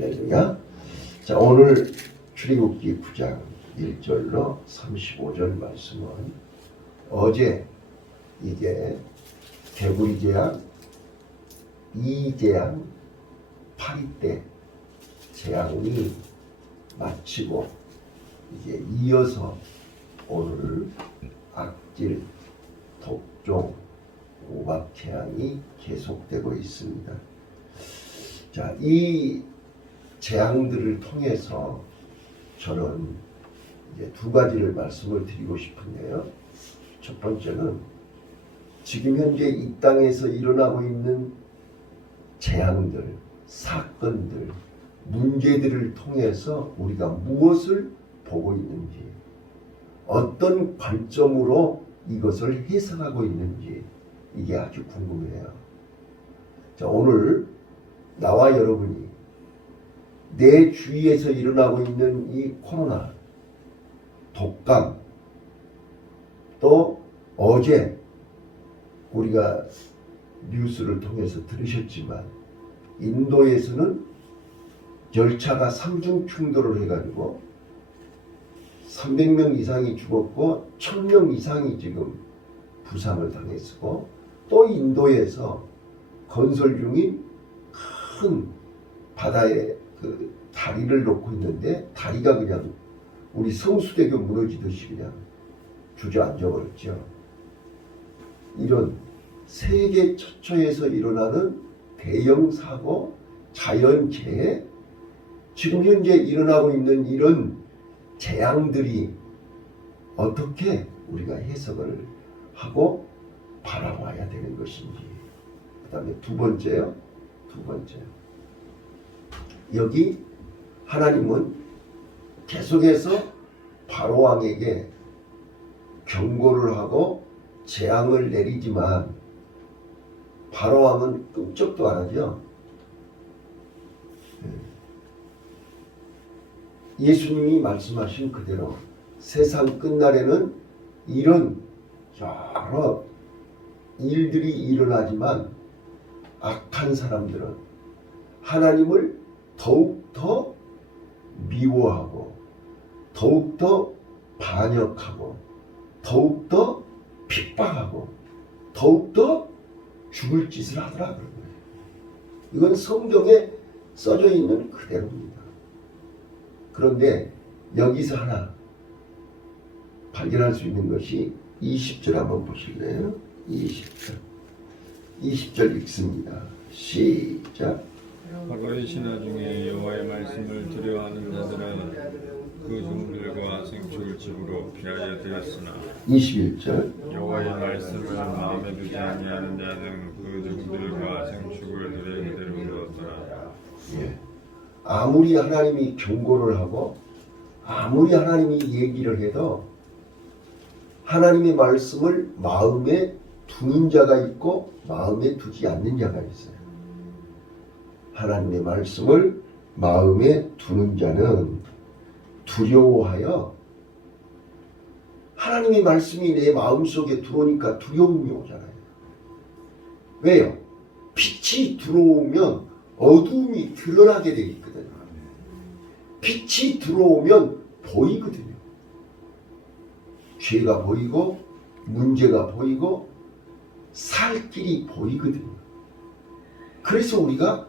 할렐루야. 자, 오늘 출애굽기 9장 1절로 35절 말씀은 어제 이제 개구리 재앙, 이재앙, 파리떼 재앙이 마치고 이제 이어서 오늘 악질, 독종, 오박 재앙이 계속되고 있습니다. 자, 이 재앙들을 통해서 저는 이제 두 가지를 말씀을 드리고 싶은데요. 첫 번째는 지금 현재 이 땅에서 일어나고 있는 재앙들, 사건들, 문제들을 통해서 우리가 무엇을 보고 있는지, 어떤 관점으로 이것을 해석하고 있는지 이게 아주 궁금해요. 자, 오늘 나와 여러분이 내 주위에서 일어나고 있는 이 코로나, 독감, 또 어제 우리가 뉴스를 통해서 들으셨지만 인도에서는 열차가 삼중 충돌을 해가지고 300명 이상이 죽었고 1000명 이상이 지금 부상을 당했고, 또 인도에서 건설 중인 큰 바다에 그 다리를 놓고 있는데 다리가 그냥 우리 성수대교 무너지듯이 그냥 주저앉아 버렸죠. 이런 세계 처처에서 일어나는 대형 사고, 자연재해, 지금 현재 일어나고 있는 이런 재앙들이 어떻게 우리가 해석을 하고 바라봐야 되는 것인지. 그 다음에 두 번째, 여기 하나님은 계속해서 바로왕에게 경고를 하고 재앙을 내리지만 바로왕은 끔찍도 안 하죠. 예수님이 말씀하신 그대로 세상 끝날에는 이런 여러 일들이 일어나지만 악한 사람들은 하나님을 더욱더 미워하고 더욱더 반역하고 더욱더 핍박하고 더욱더 죽을 짓을 하더라 그런 거예요. 이건 성경에 써져 있는 그대로입니다. 그런데 여기서 하나 발견할 수 있는 것이 20절 한번 보실래요? 20절 읽습니다. 시작. 바로의 신하 중에 여호와의 말씀을 두려워하는 자들은 그 종들과 생축을 집으로 피하여 되었으나 21절. 여호와의 말씀을 마음에 두지 아니하는 자는 그 종들과 생축을 들에 그대로 두었더라. 예. 아무리 하나님이 경고를 하고 아무리 하나님이 얘기를 해도 하나님의 말씀을 마음에 두는 자가 있고 마음에 두지 않는 자가 있어요. 하나님의 말씀을 마음에 두는 자는 두려워하여, 하나님의 말씀이 내 마음속에 들어오니까 두려움이 오잖아요. 왜요? 빛이 들어오면 어두움이 드러나게 되어 있거든요. 빛이 들어오면 보이거든요. 죄가 보이고 문제가 보이고 살 길이 보이거든요. 그래서 우리가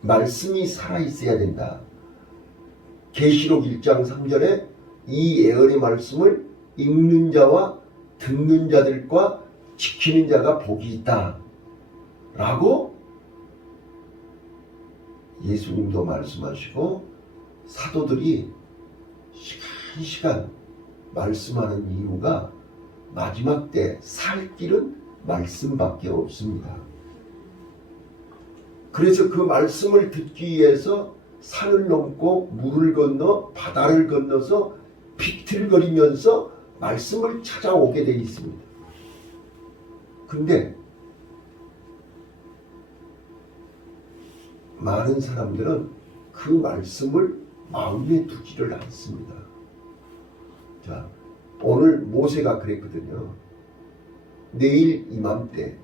말씀이 살아있어야 된다. 계시록 1장 3절에 이 예언의 말씀을 읽는 자와 듣는 자들과 지키는 자가 복이 있다 라고 예수님도 말씀하시고 사도들이 시간 말씀하는 이유가 마지막 때 살 길은 말씀밖에 없습니다. 그래서 그 말씀을 듣기 위해서 산을 넘고 물을 건너 바다를 건너서 비틀거리면서 말씀을 찾아오게 되어 있습니다. 근데 많은 사람들은 그 말씀을 마음에 두지를 않습니다. 자, 오늘 모세가 그랬거든요. 내일 이맘때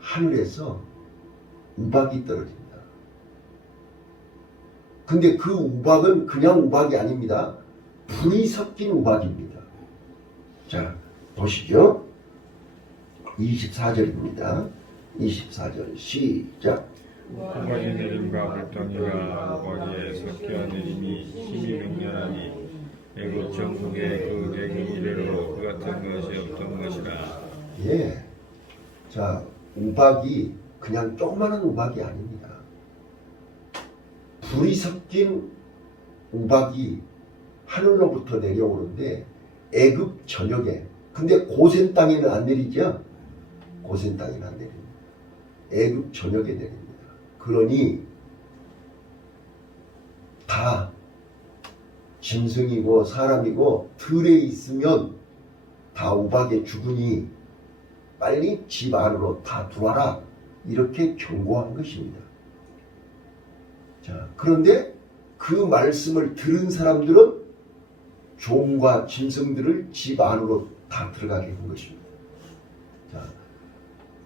하늘에서 우박이 떨어진다. 근데 그 우박은 그냥 우박이 아닙니다. 불이 섞인 우박입니다. 자, 보시죠. 24절입니다. 24절 시작. 우박이 내림과 불덩이가 우박에 섞여 내림이 힘이 맹렬하니 애굽 정복의 그 대금 이래로 그 같은 것이 없던 것이라. 예. 자, 우박이 그냥 조그마한 우박이 아닙니다. 불이 섞인 우박이 하늘로부터 내려오는데 애굽 전역에, 근데 고센 땅에는 안 내리죠? 고센 땅에는 안 내립니다. 애굽 전역에 내립니다. 그러니 다 짐승이고 사람이고 들에 있으면 다 우박에 죽으니 빨리 집 안으로 다 들어와라, 이렇게 경고한 것입니다. 자, 그런데 그 말씀을 들은 사람들은 종과 짐승들을 집 안으로 다 들어가게 한 것입니다. 자,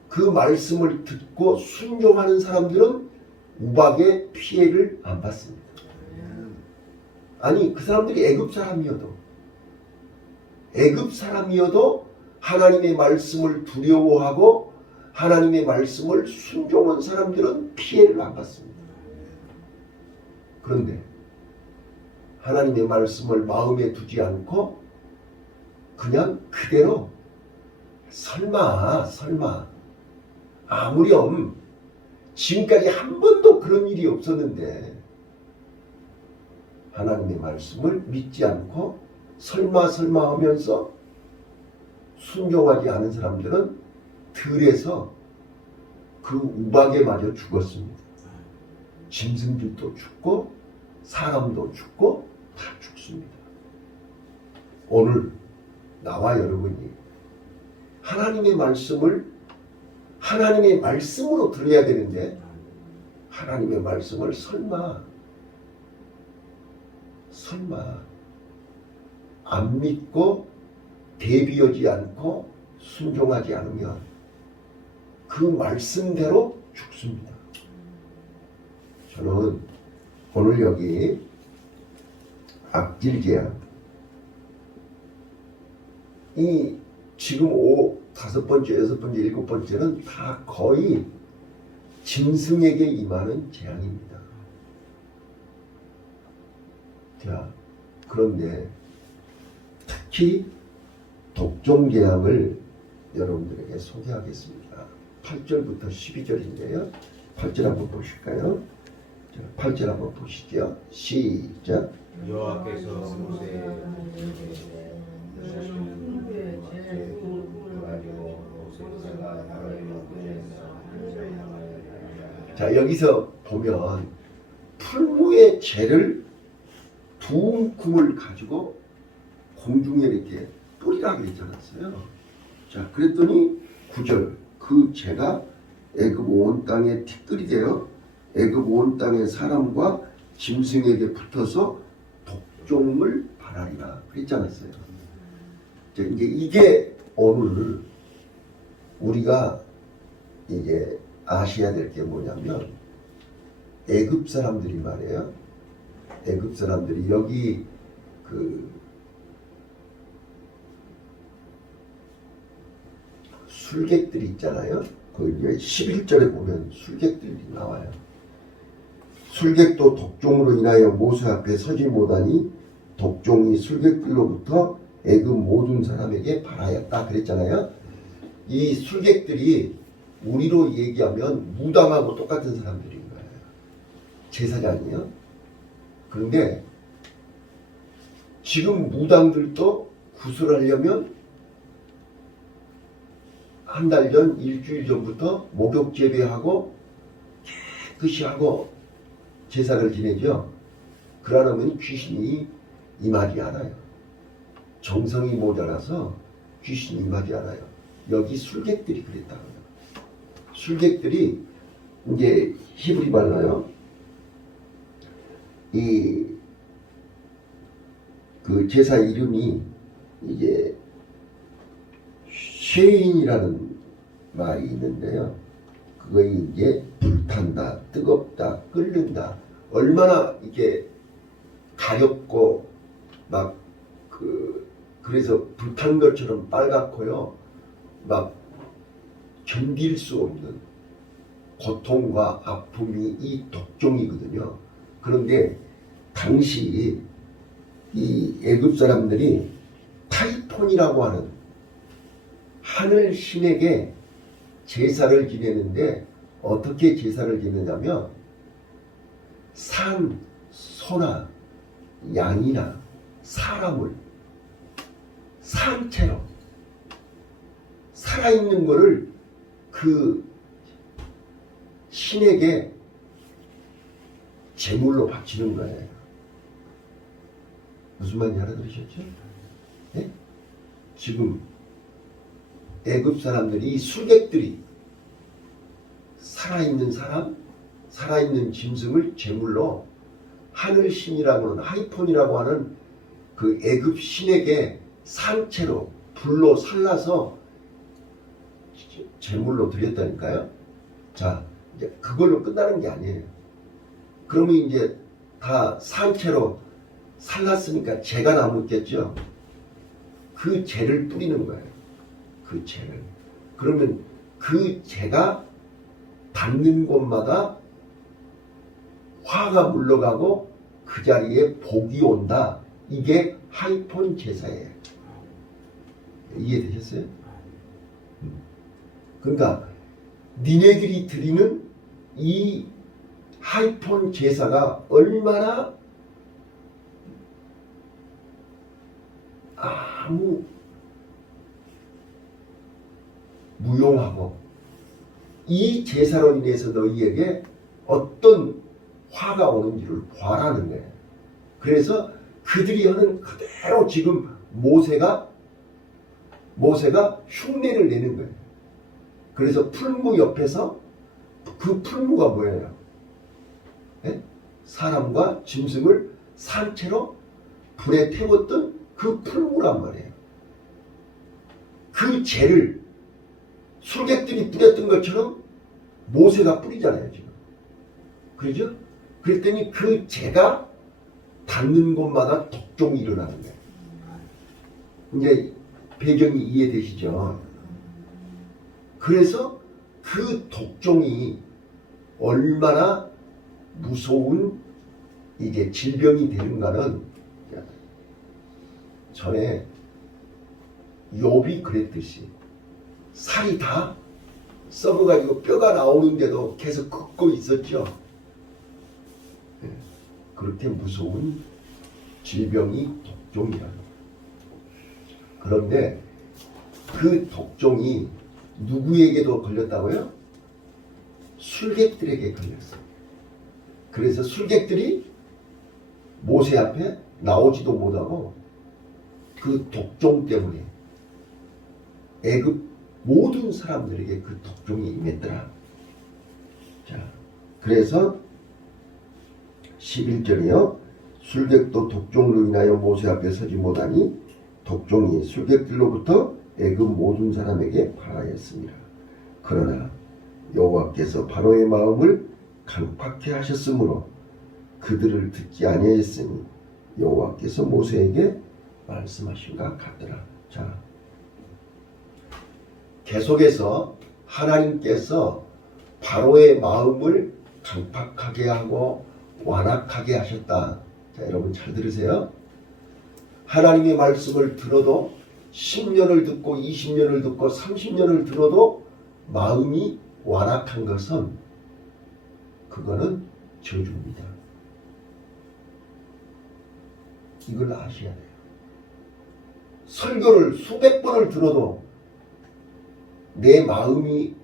그 말씀을 듣고 순종하는 사람들은 우박의 피해를 안 받습니다. 아니, 그 사람들이 애굽 사람이어도 하나님의 말씀을 두려워하고 하나님의 말씀을 순종한 사람들은 피해를 안 받습니다. 그런데 하나님의 말씀을 마음에 두지 않고 그냥 그대로 설마 아무렴 지금까지 한 번도 그런 일이 없었는데 하나님의 말씀을 믿지 않고 설마 하면서 순종하지 않은 사람들은 들에서 그 우박에 맞아 죽었습니다. 짐승들도 죽고 사람도 죽고 다 죽습니다. 오늘 나와 여러분이 하나님의 말씀을 하나님의 말씀으로 들어야 되는데 하나님의 말씀을 설마 안 믿고 대비하지 않고 순종하지 않으면 그 말씀대로 죽습니다. 저는 오늘 여기 악질제한 이 지금 5번째, 6번째, 7번째는 다 거의 짐승에게 임하는 재앙입니다. 자, 그런데 특히 독종재앙을 여러분들에게 소개하겠습니다. 8절부터 12절인데요. 8절 한번 보실까요? 8절 한번 보시죠. 시작. 여호와께서 모세에게 자, 여기서 보면 풀무의 재를 두 움큼을 가지고 공중에 이렇게 뿌리라 그랬잖아요. 자, 그랬더니 9절, 그 재가 애굽 온 땅에 티끌이 되어 애굽 온 땅의 사람과 짐승에게 붙어서 독종을 발하리라 그랬지 않았어요. 이제 이게 오늘 우리가 이제 아셔야 될 게 뭐냐면 애굽 사람들이 말이에요. 애굽 사람들이 여기 그 술객들이 있잖아요. 그 11절에 보면 술객들이 나와요. 술객도 독종으로 인하여 모세 앞에 서지 못하니 독종이 술객들로부터 애굽 모든 사람에게 발하였다 그랬잖아요. 이 술객들이 우리로 얘기하면 무당하고 똑같은 사람들인 거예요. 제사장이요. 그런데 지금 무당들도 구슬하려면 한 달 전, 일주일 전부터 목욕 재배하고 깨끗이 하고 제사를 지내죠. 그러려면 귀신이 임하지 않아요. 정성이 모자라서 귀신이 임하지 않아요. 여기 술객들이 그랬다고요. 술객들이 이제 히브리 말로요. 그 제사 이름이 이제 쉐인이라는 말이 있는데요. 그거 이제 불탄다, 뜨겁다, 끓는다. 얼마나 이게 가렵고 막 그래서 불탄 것처럼 빨갛고요. 막 견딜 수 없는 고통과 아픔이 이 독종이거든요. 그런데 당시 이 애굽 사람들이 타이폰이라고 하는 하늘 신에게 제사를 지내는데 어떻게 제사를 지내냐면 산, 소나 양이나 사람을 산채로 살아있는 거를 그 신에게 제물로 바치는 거예요. 무슨 말인지 알아들으셨죠? 네? 지금 애굽 사람들이, 이 술객들이 살아있는 사람, 살아있는 짐승을 제물로 하늘 신이라고 하는, 하이폰이라고 하는 그 애굽 신에게 산채로 불로 살라서 제물로 드렸다니까요. 자, 이제 그걸로 끝나는 게 아니에요. 그러면 이제 다 산채로 살랐으니까 재가 남았겠죠. 그 재를 뿌리는 거예요. 그 재를. 그러면 그 재가 닿는 곳마다 화가 물러가고 그 자리에 복이 온다. 이게 하이폰 제사예요. 이해되셨어요? 그러니까 니네들이 드리는 이 하이폰 제사가 얼마나 아무 무용하고 이 제사로 인해서 너희에게 어떤 화가 오는지를 봐라는 거예요. 그래서 그들이 하는 그대로 지금 모세가 흉내를 내는 거예요. 그래서 풀무 옆에서 그 풀무가 뭐예요? 네? 사람과 짐승을 산채로 불에 태웠던 그 풀무란 말이에요. 그 재를 술객들이 뿌렸던 것처럼 모세가 뿌리잖아요, 지금. 그렇죠? 그랬더니 그 재가 닿는 곳마다 독종이 일어나는 거예요. 이제 배경이 이해되시죠? 그래서 그 독종이 얼마나 무서운 이게 질병이 되는가는 전에 욥이 그랬듯이 살이 다 썩어가지고 뼈가 나오는데도 계속 긋고 있었죠. 그렇게 무서운 질병이 독종이라는 거예요. 그런데 그 독종이 누구에게도 걸렸다고요? 술객들에게 걸렸어요. 그래서 술객들이 모세 앞에 나오지도 못하고 그 독종 때문에 애굽 모든 사람들에게 그 독종이 임했더라. 자, 그래서 11절이요. 술객도 독종으로 인하여 모세 앞에 서지 못하니 독종이 술객들로부터 애굽 모든 사람에게 발하였습니다. 그러나 여호와께서 바로의 마음을 강팍해 하셨으므로 그들을 듣지 아니하였으니 여호와께서 모세에게 말씀하신 것 같더라. 자, 계속해서 하나님께서 바로의 마음을 강팍하게 하고 완악하게 하셨다. 자, 여러분 잘 들으세요. 하나님의 말씀을 들어도 10년을 듣고 20년을 듣고 30년을 들어도 마음이 완악한 것은 그거는 저주입니다. 이걸 아셔야 돼요. 설교를 수백 번을 들어도 내 마음이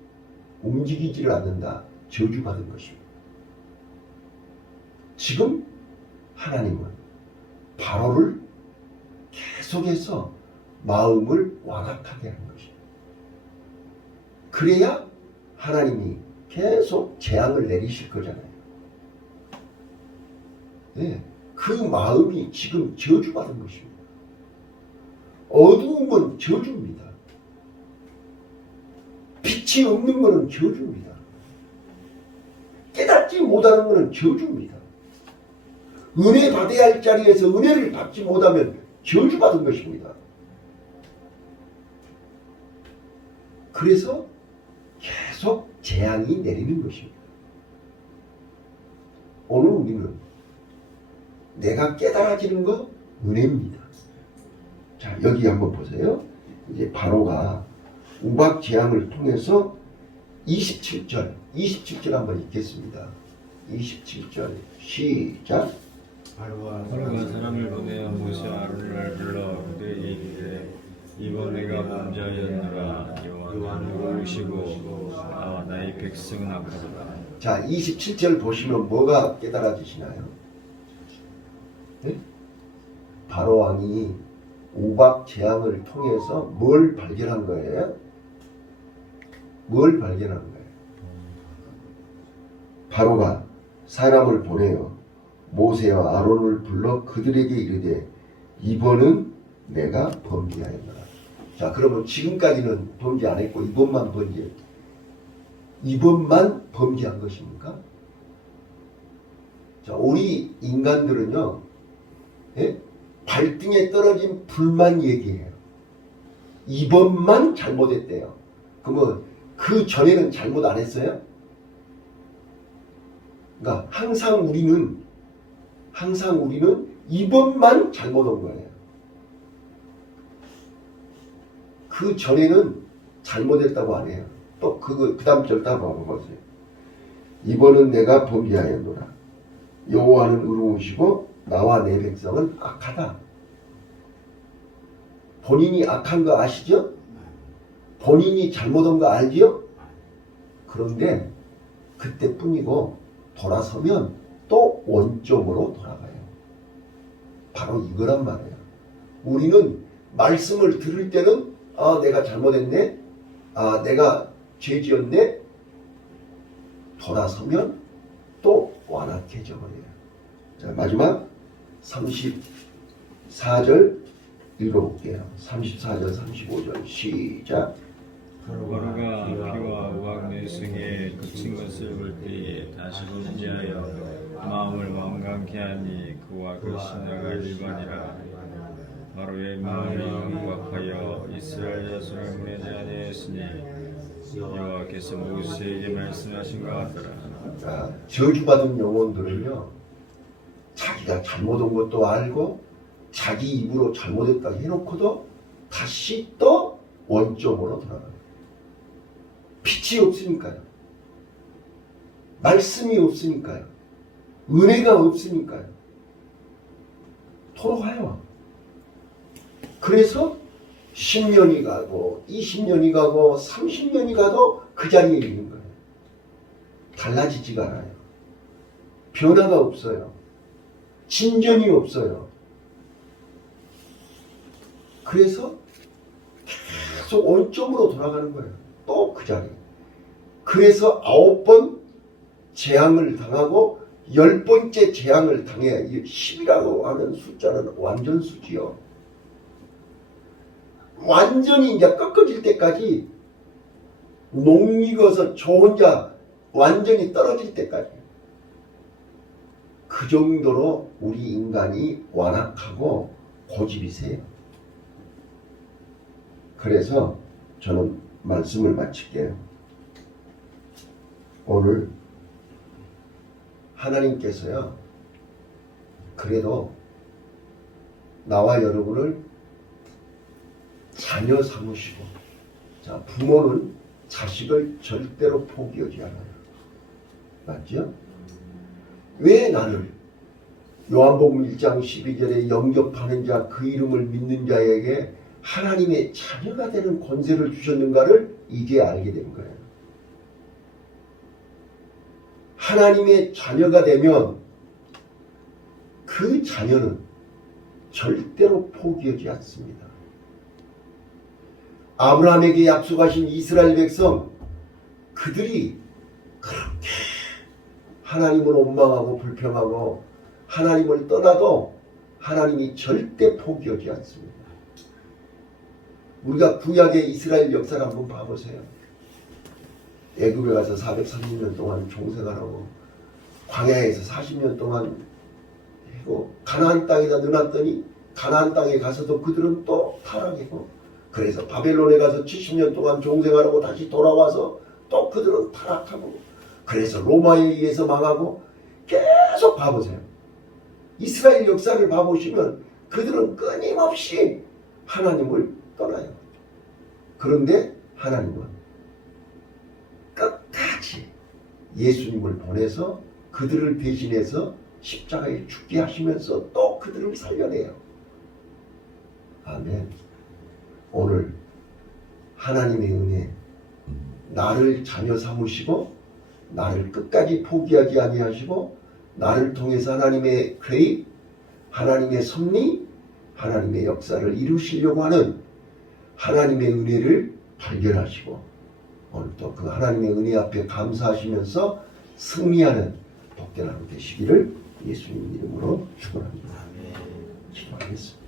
움직이지를 않는다. 저주받은 것입니다. 지금 하나님은 바로를 계속해서 마음을 완악하게 하는 것입니다. 그래야 하나님이 계속 재앙을 내리실 거잖아요. 네, 그 마음이 지금 저주받은 것입니다. 어두운 건 저주입니다. 빛이 없는 것은 저주입니다. 못하는 것은 저주입니다. 은혜 받아야 할 자리에서 은혜를 받지 못하면 저주받은 것입니다. 그래서 계속 재앙이 내리는 것입니다. 오늘 우리는 내가 깨달아지는 것 은혜입니다. 자, 여기 한번 보세요. 이제 바로가 우박 재앙을 통해서 27절 한번 읽겠습니다. 27절 시작. 바로가 바로가 사람을 보내어 모세와 아론을 불러 그들에게 이르되 이번 내가 범죄하였노라. 여호와는 오시고 나와 나의 백성은 악하도다. 자, 27절 보시면 뭐가 깨달아지시나요? 네? 바로 왕이 우박 재앙을 통해서 뭘 발견한 거예요? 뭘 발견한 거예요? 바로가 사람을 보내어 모세와 아론을 불러 그들에게 이르되 이번은 내가 범죄하였노라. 자, 그러면 지금까지는 범죄 안 했고 이번만 범죄한 것입니까? 자, 우리 인간들은요, 예? 발등에 떨어진 불만 얘기해요. 이번만 잘못했대요. 그러면 그 전에는 잘못 안 했어요? 그러니까 항상 우리는 이번만 잘못 온 거예요. 그 전에는 잘못했다고 안 해요. 또 그 다음 절 따라가는 거죠. 이번은 내가 범죄하였노라. 여호와는 의로우시고 나와 내 백성은 악하다. 본인이 악한 거 아시죠? 본인이 잘못한 거 알지요? 그런데 그때뿐이고 돌아서면 또 원점으로 돌아가요. 바로 이거란 말이에요. 우리는 말씀을 들을 때는 내가 잘못했네, 내가 죄지었네, 돌아서면 또 완악해져 버려요. 자, 마지막 34절 읽어볼게요. 34절 35절 시작. 바로가 피와 우박 내승에 그친 것을 볼 때에 다시 분지하여 마음을 완강케 하니 그와 그 신하가 일반이라. 바로의 마음이 완악하여 이스라엘 자손을 보내지 아니하였으니 여호와께서 모세에게 말씀하신 것 같더라. 자, 저주받은 영혼들은요, 자기가 잘못한 것도 알고 자기 입으로 잘못했다 해놓고도 다시 또 원점으로 돌아가요. 빛이 없으니까요. 말씀이 없으니까요. 은혜가 없으니까요. 돌아가요. 그래서 10년이 가고 20년이 가고 30년이 가도 그 자리에 있는 거예요. 달라지지가 않아요. 변화가 없어요. 진전이 없어요. 그래서 계속 원점으로 돌아가는 거예요. 또 그 자리. 그래서 9번 재앙을 당하고 10번째 재앙을 당해. 10이라고 하는 숫자는 완전 수지요. 완전히 이제 꺾어질 때까지 녹익어서 저 혼자 완전히 떨어질 때까지. 그 정도로 우리 인간이 완악하고 고집이 세요. 그래서 저는 말씀을 마칠게요. 오늘 하나님께서요, 그래도 나와 여러분을 자녀 삼으시고, 자, 부모는 자식을 절대로 포기하지 않아요. 맞죠? 왜 나를 요한복음 1장 12절에 영접하는 자, 그 이름을 믿는 자에게 하나님의 자녀가 되는 권세를 주셨는가를 이제 알게 된 거예요. 하나님의 자녀가 되면 그 자녀는 절대로 포기하지 않습니다. 아브라함에게 약속하신 이스라엘 백성, 그들이 그렇게 하나님을 원망하고 불평하고 하나님을 떠나도 하나님이 절대 포기하지 않습니다. 우리가 구약의 이스라엘 역사를 한번 봐보세요. 애굽에 가서 430년 동안 종생하라고 광야에서 40년 동안 했고 가나안 땅에다 넣어놨더니 가나안 땅에 가서도 그들은 또 타락했고 그래서 바벨론에 가서 70년 동안 종생활하고 다시 돌아와서 또 그들은 타락하고 그래서 로마에 의해서 망하고 계속 봐보세요. 이스라엘 역사를 봐보시면 그들은 끊임없이 하나님을 떠나요. 그런데 하나님은 끝까지 예수님을 보내서 그들을 대신해서 십자가에 죽게 하시면서 또 그들을 살려내요. 아멘. 오늘 하나님의 은혜, 나를 자녀 삼으시고 나를 끝까지 포기하지 아니하시고 나를 통해서 하나님의 계획, 하나님의 섭리, 하나님의 역사를 이루시려고 하는 하나님의 은혜를 발견하시고 오늘 또 그 하나님의 은혜 앞에 감사하시면서 승리하는 복된 하루 되시기를 예수님 이름으로 축원합니다. 기도하겠습니다.